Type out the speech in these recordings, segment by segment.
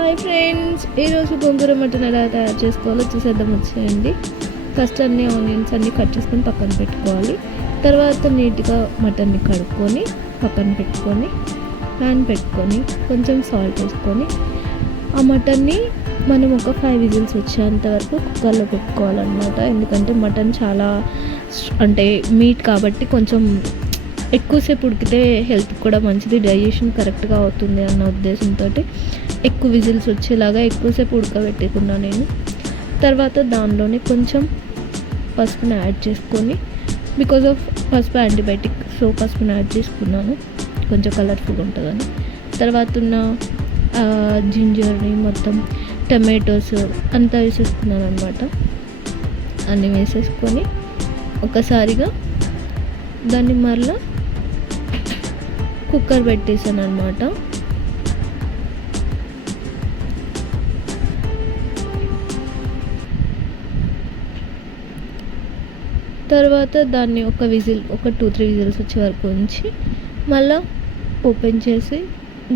Hi friends, ఈరోజు గోంగూర mutton ఎలా తయారు చేసుకోవాలో చూసేద్దాం వచ్చేయండి. ఫస్ట్ అన్ని ఆనియన్స్ అన్నీ కట్ చేసుకొని పక్కన పెట్టుకోవాలి. తర్వాత నీట్గా మటన్ని కడుక్కొని పక్కన పెట్టుకొని ప్యాన్ పెట్టుకొని కొంచెం సాల్ట్ వేసుకొని ఆ మటన్ని మనం ఒక 5 విజిల్స్ వచ్చేంత వరకు కుక్కర్లో పెట్టుకోవాలన్నమాట. ఎందుకంటే మటన్ చాలా అంటే మీట్ కాబట్టి కొంచెం ఎక్కువసేపు ఉడికితే హెల్త్ కూడా మంచిది, డైజెషన్ కరెక్ట్గా అవుతుంది అన్న ఉద్దేశంతో ఎక్కువ విజిల్స్ వచ్చేలాగా ఎక్కువసేపు ఉడకబెట్టుకున్నా నేను. తర్వాత దానిలోనే కొంచెం పసుపుని యాడ్ చేసుకొని, బికాజ్ ఆఫ్ పసుపు యాంటీబయాటిక్, సో పసుపుని యాడ్ చేసుకున్నాను కొంచెం కలర్ఫుల్గా ఉంటుందని. తర్వాత ఉన్న జింజర్ని మొత్తం టమాటోస్ అంతా వేసేసుకున్నాను అనమాట. అన్నీ వేసేసుకొని ఒకసారిగా దాన్ని మరలా కుక్కర్ పెట్టేసాను అనమాట. తర్వాత దాన్ని ఒక 2-3 విజిల్స్ వచ్చే వరకు ఉంచి మళ్ళీ ఓపెన్ చేసి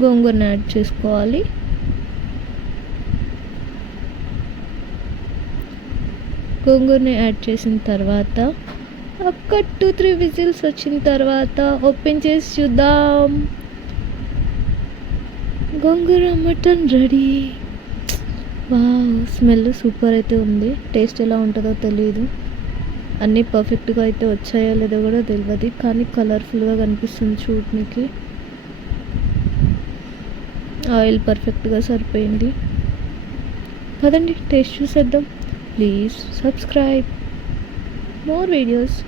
గోంగూరని యాడ్ చేసుకోవాలి. గోంగూరని యాడ్ చేసిన తర్వాత ఒక 2-3 విజిల్స్ వచ్చిన తర్వాత ఓపెన్ చేసి చూద్దాం. Gongura mutton ready. Wow, smell super అయితే ఉంది. టేస్ట్ ఎలా ఉంటుందో తెలియదు, అన్నీ పర్ఫెక్ట్గా అయితే వచ్చాయో లేదో కూడా తెలియదు, కానీ కలర్ఫుల్గా కనిపిస్తుంది చూడడానికి. ఆయిల్ పర్ఫెక్ట్గా సరిపోయింది. పదండి టేస్ట్ చూసేద్దాం. Please subscribe more videos.